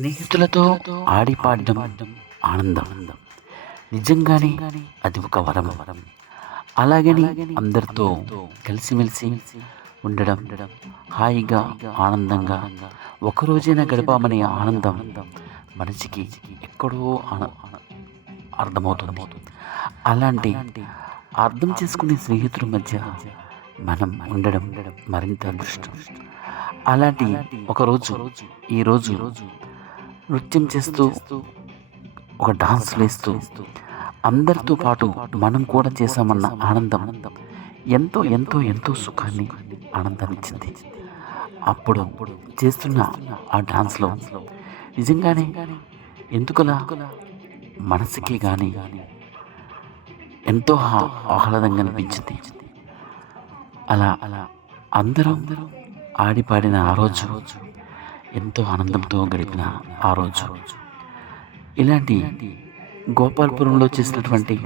స్నేహితులతో ఆడిపాడడం ఆనందం నిజంగానే అది ఒక వరం. అలాగని అందరితో కలిసిమెలిసి ఉండడం, హాయిగా ఆనందంగా ఒకరోజైనా గడపామనే ఆనందం మనిషికి ఎక్కడో అర్థమవుతుంది. అలాంటి అర్థం చేసుకునే స్నేహితుల మధ్య మనం ఉండడం మరింత అదృష్టం. అలాంటి ఒకరోజు ఈరోజు నృత్యం చేస్తూ ఒక డాన్స్ వేస్తూ అందరితో పాటు మనం కూడా చేశామన్న ఆనందం ఎంతో ఎంతో ఎంతో సుఖాన్ని ఆనందాన్ని ఇచ్చింది. అప్పుడు చేస్తున్న ఆ డాన్స్లో నిజంగానే ఎందుకలా మనసుకి కానీ ఎంతో ఆహ్లాదంగా అనిపించింది. అలా అందరం ఆడిపాడిన ఆ రోజు ఎంతో ఆనందంతో గడిపిన ఆ రోజు. ఇలాంటి గోపాలపురంలో చేసినటువంటి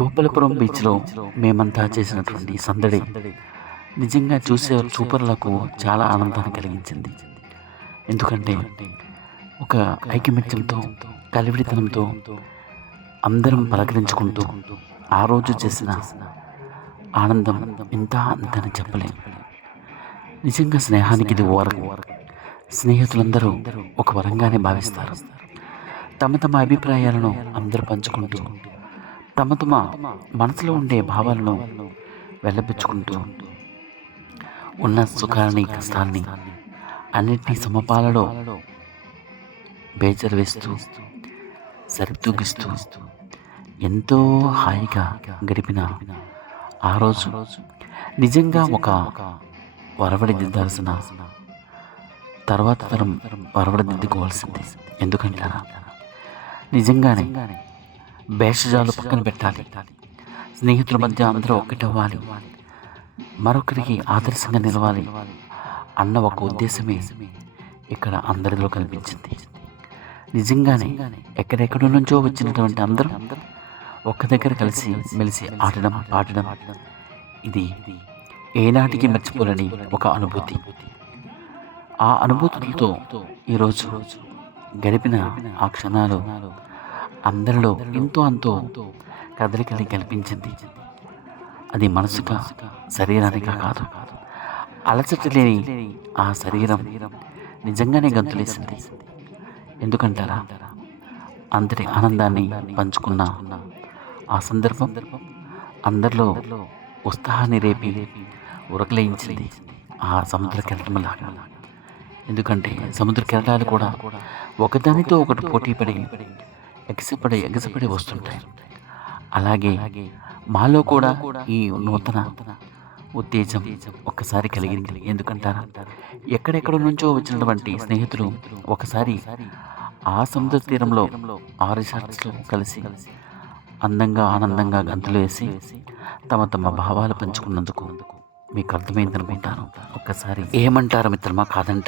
గోపాలపురం బీచ్లో మేమంతా చేసినటువంటి సందడి నిజంగా చూపర్లకు చాలా ఆనందాన్ని కలిగించింది. ఎందుకంటే ఒక ఐకమత్యంతో కలివిడితనంతో అందరం పలకరించుకుంటూ ఆ రోజు చేసిన ఆనందం ఇంత అంతని చెప్పలేం. నిజంగా స్నేహానికి ఇది వరం. స్నేహితులందరూ ఒక వరంగానే భావిస్తారు. తమ తమ అభిప్రాయాలను అందరూ పంచుకుంటూ తమ తమ మనసులో ఉండే భావాలను వెళ్ళబుచ్చుకుంటూ ఉన్న సుఖాన్ని కష్టాన్ని అన్నిటినీ సమపాలలో బేజారు వేస్తూ సరితూగిస్తూ ఎంతో హాయిగా గడిపిన ఆ రోజు నిజంగా ఒక వరవడిదిద్దాల్సిన తర్వాత తరం వరవడిదిద్దుకోవాల్సింది. ఎందుకంటారా, నిజంగానే భేషజాలు పక్కన పెట్టాలి. స్నేహితుల మధ్య అందరూ ఒక్కటవ్వాలి, మరొకరికి ఆదర్శంగా నిలవాలి అన్న ఒక ఉద్దేశమే ఇక్కడ అందరిలో కనిపించింది. నిజంగానే ఎక్కడెక్కడి నుంచో వచ్చినటువంటి అందరూ ఒక్క దగ్గర కలిసి మెలిసి ఆడడం పాడడం ఇది ఏనాటికి మర్చిపోలేని ఒక అనుభూతి. ఆ అనుభూతులతో ఈరోజు గడిపిన ఆ క్షణాలు అందరిలో ఎంతో అంతో కదలికని కల్పించింది. అది మనసుగా శరీరానిగా కాదు, అలసట లేని ఆ శరీరం నిజంగానే గంతులేసింది. ఎందుకంటారా, అందరి ఆనందాన్ని పంచుకున్న ఆ సందర్భం అందరిలో ఉత్సాహాన్ని రేపి ఉరకలేయించింది ఆ సముద్ర కెరటంలాగా. ఎందుకంటే సముద్ర కెరటాలు కూడా ఒకదానితో ఒకటి పోటీపడి ఎగసిపడి వస్తుంటాయి. అలాగే మాలో కూడా ఈ నూతన ఉత్తేజం ఒక్కసారి కలిగింది. ఎందుకంటారా, ఎక్కడెక్కడ నుంచో వచ్చినటువంటి స్నేహితులు ఒకసారి ఆ సముద్ర తీరంలో ఆ రిసార్ట్స్లో కలిసి అందంగా ఆనందంగా గంతులు వేసి తమ తమ భావాలు పంచుకున్నందుకు మీకు అర్థమైందనుకుంటాను. ఒక్కసారి ఏమంటారు మిత్రమా, కాదంటారు?